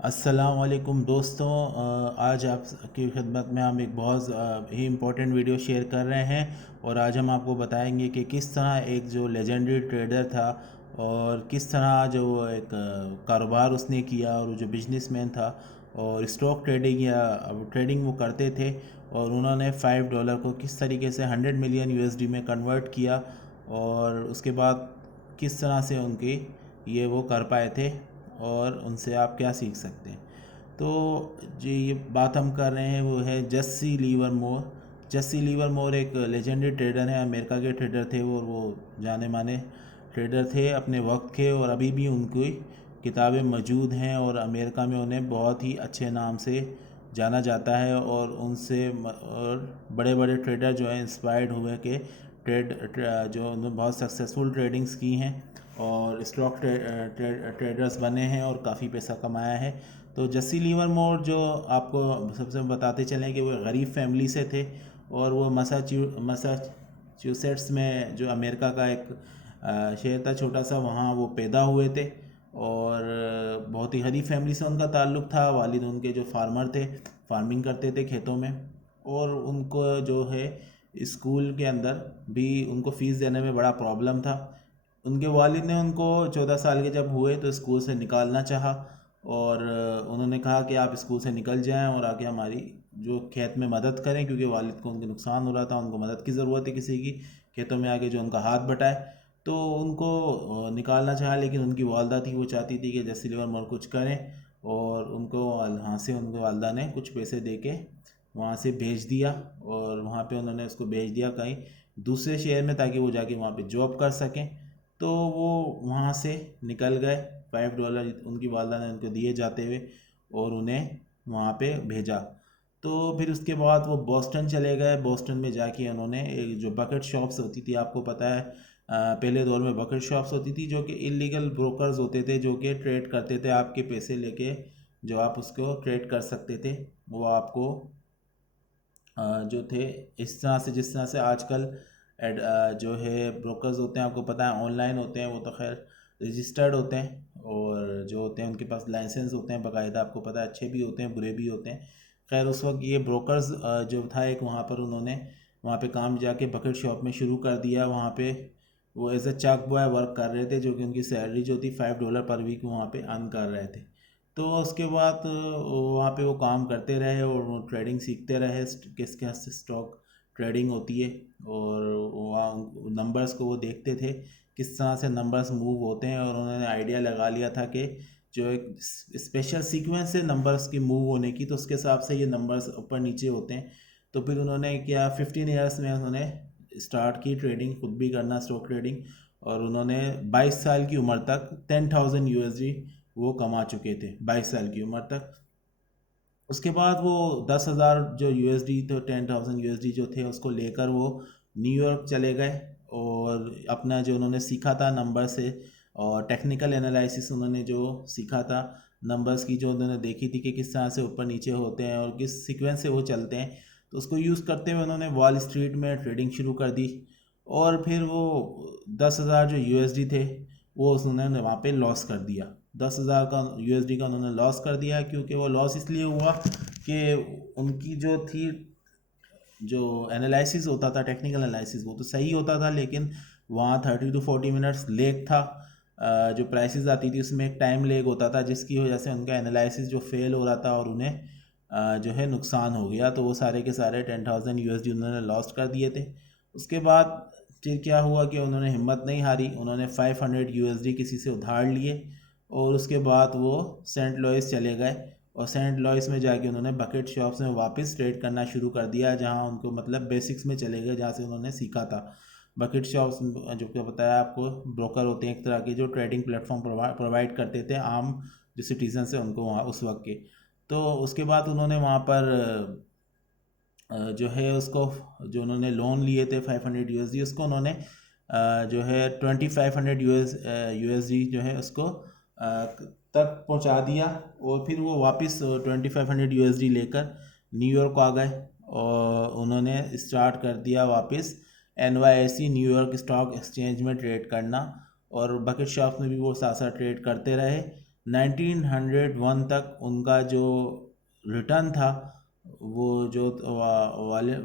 अस्सलामुअलैकुम दोस्तों, आज आपकी खिदमत में हम एक बहुत ही इम्पोर्टेंट वीडियो शेयर कर रहे हैं। और आज हम आपको बताएंगे कि किस तरह एक जो लेजेंडरी ट्रेडर था और किस तरह जो एक कारोबार उसने किया और जो बिजनेसमैन था और स्टॉक ट्रेडिंग या ट्रेडिंग वो करते थे, और उन्होंने $5 को किस तरीके से 100 मिलियन यूएसडी में कन्वर्ट किया और उसके बाद किस तरह से उनकी ये वो कर पाए थे और उनसे आप क्या सीख सकते हैं। तो जी ये बात हम कर रहे हैं वो है जस्सी लीवरमोर। जस्सी लीवरमोर एक लेजेंडरी ट्रेडर है, अमेरिका के ट्रेडर थे वो जाने माने ट्रेडर थे अपने वक्त के, और अभी भी उनकी किताबें मौजूद हैं और अमेरिका में उन्हें बहुत ही अच्छे नाम से जाना जाता है। और उनसे और बड़े बड़े ट्रेडर जो हैं इंस्पायर्ड हुए कि जो उन्होंने बहुत सक्सेसफुल ट्रेडिंग्स की हैं और स्टॉक ट्रेडर्स बने हैं और काफ़ी पैसा कमाया है। तो जस्सी लीवरमोर जो आपको सबसे बताते चलें कि वो गरीब फैमिली से थे और वो मसाचुसेट्स में जो अमेरिका का एक शहर था छोटा सा, वहाँ वो पैदा हुए थे। और बहुत ही गरीब फैमिली से उनका ताल्लुक़ था। वालिद उनके जो फार्मर थे, फार्मिंग करते थे खेतों में। और उनको जो है स्कूल के अंदर भी उनको फ़ीस देने में बड़ा प्रॉब्लम था। उनके वालिद ने उनको 14 साल के जब हुए तो स्कूल से निकालना चाहा, और उन्होंने कहा कि आप स्कूल से निकल जाएं और आके हमारी जो खेत में मदद करें, क्योंकि वालिद को उनके नुकसान हो रहा था, उनको मदद की ज़रूरत है किसी की खेतों में आके जो उनका हाथ बटाए। तो उनको निकालना चाहा, लेकिन उनकी वालदा थी, वो चाहती थी कि जस्सी लिवरमोर कुछ करें। और उनको वहाँ से उनके वालदा ने कुछ पैसे दे के वहाँ से भेज दिया, और वहाँ पे उन्होंने उसको भेज दिया कहीं दूसरे शहर में, ताकि वो जाके वहाँ पे जॉब कर सकें। तो वो वहाँ से निकल गए। $5 उनकी वालदा ने उनको दिए जाते हुए और उन्हें वहाँ पे भेजा। तो फिर उसके बाद वो बॉस्टन चले गए। बॉस्टन में जाके उन्होंने एक जो बकेट शॉप्स होती थी, आपको पता है पहले दौर में बकेट शॉप्स होती थी जो कि इलीगल ब्रोकर्स होते थे, जो कि ट्रेड करते थे आपके पैसे लेके, जो आप उसको ट्रेड कर सकते थे। वो आपको जो थे इस तरह से, जिस तरह से आजकल जो है ब्रोकर्स होते हैं, आपको पता है ऑनलाइन होते हैं, वो तो खैर रजिस्टर्ड होते हैं, और जो होते हैं उनके पास लाइसेंस होते हैं बाकायदा, आपको पता है अच्छे भी होते हैं बुरे भी होते हैं। खैर उस वक्त ये ब्रोकर्स जो था एक, वहाँ पर उन्होंने वहाँ पे काम जाके बकेट शॉप में शुरू कर दिया। वहाँ पे वो as a chuck boy work कर रहे थे, जो कि उनकी सैलरी जो थी $5 पर वीक वहाँ पे अर्न कर रहे थे। तो उसके बाद वहाँ पे वो काम करते रहे और वो ट्रेडिंग सीखते रहे, किस किस स्टॉक ट्रेडिंग होती है। और वहाँ नंबर्स को वो देखते थे, किस तरह से नंबर्स मूव होते हैं, और उन्होंने आइडिया लगा लिया था कि जो एक स्पेशल सीक्वेंस है नंबर्स की मूव होने की, तो उसके हिसाब से ये नंबर्स ऊपर नीचे होते हैं। तो फिर उन्होंने क्या 15 ईयर्स में उन्होंने स्टार्ट की ट्रेडिंग, खुद भी करना स्टॉक ट्रेडिंग। और उन्होंने 22 साल की उम्र तक 10,000 यूएसडी वो कमा चुके थे, 22 साल की उम्र तक। उसके बाद वो 10,000 जो यूएसडी, तो 10,000 यूएसडी जो थे उसको लेकर वो न्यूयॉर्क चले गए। और अपना जो उन्होंने सीखा था नंबर से, और टेक्निकल एनालिसिस उन्होंने जो सीखा था नंबर्स की, जो उन्होंने देखी थी कि किस तरह से ऊपर नीचे होते हैं और किस सीक्वेंस से वो चलते हैं, तो उसको यूज़ करते हुए उन्होंने वॉल स्ट्रीट में ट्रेडिंग शुरू कर दी। और फिर वो 10,000 जो यूएसडी थे वो उन्होंने वहाँ पे लॉस कर दिया। 10,000 का यूएसडी का उन्होंने लॉस कर दिया, क्योंकि वो लॉस इसलिए हुआ कि उनकी जो थी, जो एनालिसिस होता था टेक्निकल एनालिसिस, वो तो सही होता था, लेकिन वहाँ 30 to 40 मिनट्स लेग था। जो प्राइसेस आती थी उसमें एक टाइम लेग होता था, जिसकी वजह से उनका एनालिसिस जो फेल हो रहा था और उन्हें जो है नुकसान हो गया। तो वो सारे के सारे 10,000 यूएसडी उन्होंने लॉस्ट कर दिए थे। उसके बाद फिर क्या हुआ कि उन्होंने हिम्मत नहीं हारी, उन्होंने 500 यूएसडी किसी से उधार लिए, और उसके बाद वो सेंट लॉइस चले गए। और सेंट लॉइस में जाके उन्होंने बकेट शॉप्स में वापस ट्रेड करना शुरू कर दिया, जहां उनको मतलब बेसिक्स में चले गए, जहाँ से उन्होंने सीखा था। बकेट शॉप्स जो कि बताया आपको, ब्रोकर होते हैं एक तरह के, जो ट्रेडिंग प्लेटफॉर्म प्रोवाइड करते थे आम जो सिटीजन है उनको वहाँ उस वक्त के। तो उसके बाद उन्होंने वहाँ पर जो है उसको, जो उन्होंने लोन लिए थे 500 यूएसडी, उसको उन्होंने जो है 2,500 यूएसडी जो है उसको तक पहुंचा दिया। और फिर वो वापस 2,500 यूएसडी लेकर न्यूयॉर्क आ गए, और उन्होंने स्टार्ट कर दिया वापस एनवाईएसई न्यूयॉर्क स्टॉक एक्सचेंज में ट्रेड करना। और बकेट शॉप्स में भी वो साथ साथ ट्रेड करते रहे। 1901 तक उनका जो रिटर्न था, वो जो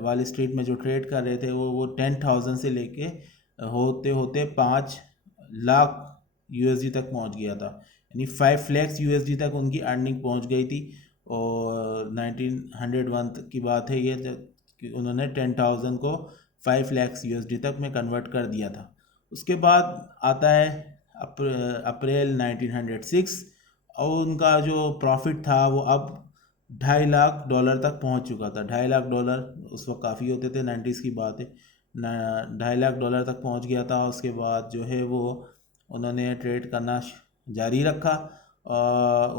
वाल स्ट्रीट में जो ट्रेड कर रहे थे वो 10,000 से लेके होते होते 5 लाख यूएसडी तक पहुंच गया था, यानी 5 लाख यूएसडी तक उनकी अर्निंग पहुंच गई थी। और 1901 की बात है ये, जब कि उन्होंने 10,000 को 5 लाख यूएसडी तक में कन्वर्ट कर दिया था। उसके बाद आता है अप्रैल 1906, और उनका जो प्रॉफिट था वो अब $2.5 लाख तक पहुंच चुका था। $2.5 लाख उस वक्त काफ़ी होते थे, 90s की बात है ना। $2.5 लाख तक पहुंच गया था। उसके बाद जो है वो उन्होंने ट्रेड करना जारी रखा।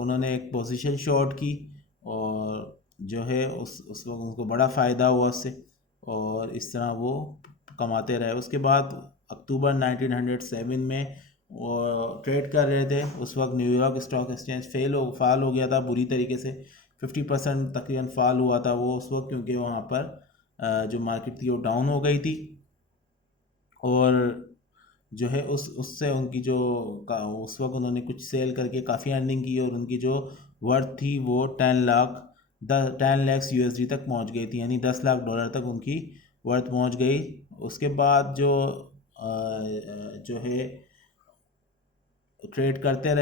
उन्होंने एक पोजीशन शॉर्ट की, और जो है उस वक्त उनको बड़ा फ़ायदा हुआ उससे, और इस तरह वो कमाते रहे। उसके बाद अक्टूबर 1907 में वो ट्रेड कर रहे थे। उस वक्त न्यूयॉर्क स्टॉक एक्सचेंज फाल हो गया था बुरी तरीके से, 50% तकरीबन फाल हुआ था वो उस वक्त, क्योंकि वहाँ पर जो मार्केट थी वो डाउन हो गई थी। और जो है उससे उनकी जो उस वक्त उन्होंने कुछ सेल करके काफ़ी अर्निंग की, और उनकी जो वर्थ थी वो 10 लाख यूएसडी तक पहुंच गई थी, यानी $10 लाख तक उनकी वर्थ पहुंच गई। उसके बाद जो है ट्रेड करते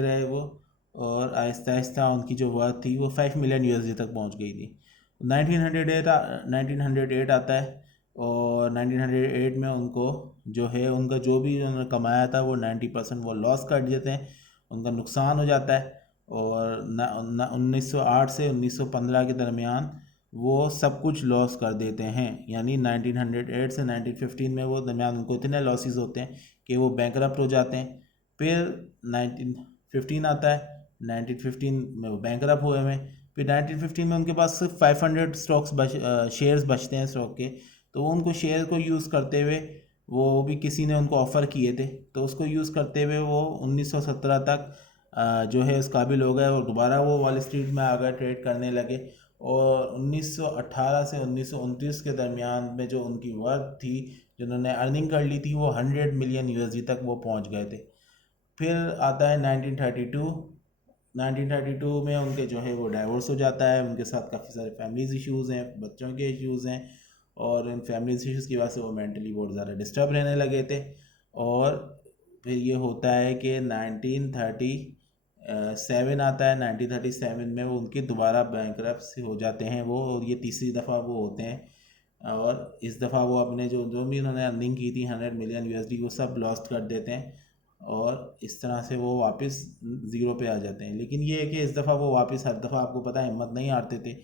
रहे वो, और आहिस्ता आहिस्ता उनकी जो वर्थ थी वो 5 मिलियन यूएसडी तक पहुंच गई थी। 1908 आता है, और 1908 में उनको जो है उनका जो भी उन्होंने कमाया था वो 90% वो लॉस कर देते हैं, उनका नुकसान हो जाता है। और 1908 से 1915 के दरमियान वो सब कुछ लॉस कर देते हैं, यानी 1908 से 1915 में वो दरमियान उनको इतने लॉसेस होते हैं कि वो बैंकरप्ट हो जाते हैं। फिर 1915 आता है, 1915 में वो बैंकरप्ट हुए में। फिर 1915 में उनके पास सिर्फ 500 शेयर्स बचते हैं स्टॉक के। तो वो उनको शेयर को यूज़ करते हुए, वो भी किसी ने उनको ऑफ़र किए थे, तो उसको यूज़ करते हुए वो 1917 तक जो है उस काबिल हो गए, और दोबारा वो वॉल स्ट्रीट में आ गए, ट्रेड करने लगे। और 1918 से 1929 के दरमियान में जो उनकी वर्थ थी, जिन्होंने अर्निंग कर ली थी, वो 100 मिलियन यूएसडी तक वो पहुंच गए थे। फिर आता है 1932। 1932 में उनके जो है वो डाइवोर्स हो जाता है। उनके साथ काफ़ी सारे फैमिलीज इश्यूज़ हैं, बच्चों के इश्यूज़ हैं, और इन फैमिलीज इश्यूज़ की वजह से वो मेंटली बहुत ज़्यादा डिस्टर्ब रहने लगे थे। और फिर ये होता है कि 1937 आता है। 1937 में वो उनकी दोबारा बैंकरप्सी हो जाते हैं वो, और ये तीसरी दफ़ा वो होते हैं। और इस दफ़ा वो अपने जो जो भी उन्होंने अर्निंग की थी 100 मिलियन यूएसडी, वो सब लॉस्ट कर देते हैं, और इस तरह से वो वापस ज़ीरो पे आ जाते हैं। लेकिन ये है कि इस दफ़ा वो वापस, हर दफ़ा आपको पता है हिम्मत नहीं हारते थे,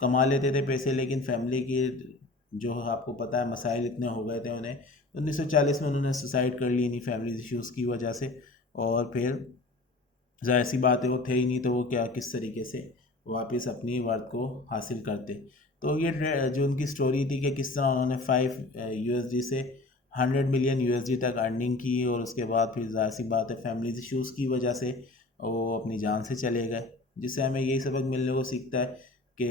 कमा लेते थे पैसे, लेकिन फैमिली की जो आपको पता है मसाइल इतने हो गए थे उन्हें। 1940 में उन्होंने सुसाइड कर ली इन्हीं फैमिली इश्यूज़ की वजह से। और फिर ज़ाहिर सी बात है वो थे ही नहीं, तो वो क्या किस तरीके से वापस अपनी वर्थ को हासिल करते। तो ये जो उनकी स्टोरी थी कि किस तरह उन्होंने 5 यूएसडी से 100 मिलियन यूएसडी तक अर्निंग की, और उसके बाद फिर ज़ाहिर सी बात है फैमिली इश्यूज़ की वजह से वो अपनी जान से चले गए। जिससे हमें यही सबक मिलने को सीखता है कि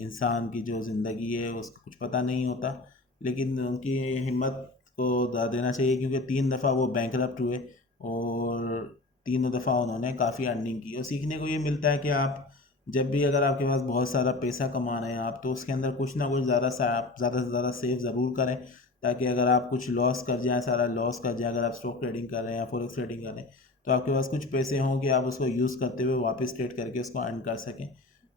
इंसान की जो ज़िंदगी है उसको कुछ पता नहीं होता, लेकिन उनकी हिम्मत को दाद देना चाहिए, क्योंकि 3 दफ़ा वो बैंकरप्ट हुए, और तीनों दफ़ा उन्होंने काफ़ी अर्निंग की। और सीखने को ये मिलता है कि आप जब भी, अगर आपके पास बहुत सारा पैसा कमाना है आप, तो उसके अंदर कुछ ना कुछ ज़्यादा से ज़्यादा सेव ज़रूर करें, ताकि अगर आप कुछ लॉस कर जाएँ, सारा लॉस कर जाए, अगर आप स्टॉक ट्रेडिंग कर रहे हैं या फॉरेक्स ट्रेडिंग कर रहे हैं, तो आपके पास कुछ पैसे हों कि आप उसको यूज़ करते हुए वापस ट्रेड करके उसको अर्न कर सकें।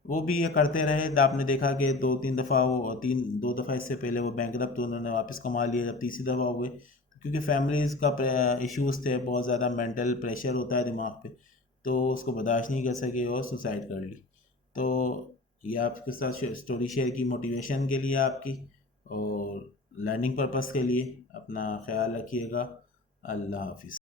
वो भी ये करते रहे। आपने देखा कि 2-3 दफ़ा वो 2 दफ़ा इससे पहले वो बैंकरप्ट, तो उन्होंने वापस कमा लिया। जब तीसरी दफ़ा हुए, क्योंकि फैमिलीज़ का इश्यूज़ थे, बहुत ज़्यादा मेंटल प्रेशर होता है दिमाग पे, तो उसको बर्दाश्त नहीं कर सके और सुसाइड कर ली। तो ये आपके साथ स्टोरी शेयर की, मोटिवेशन के लिए आपकी, और लर्निंग पर्पस के लिए। अपना ख्याल रखिएगा। अल्लाह हाफिज़।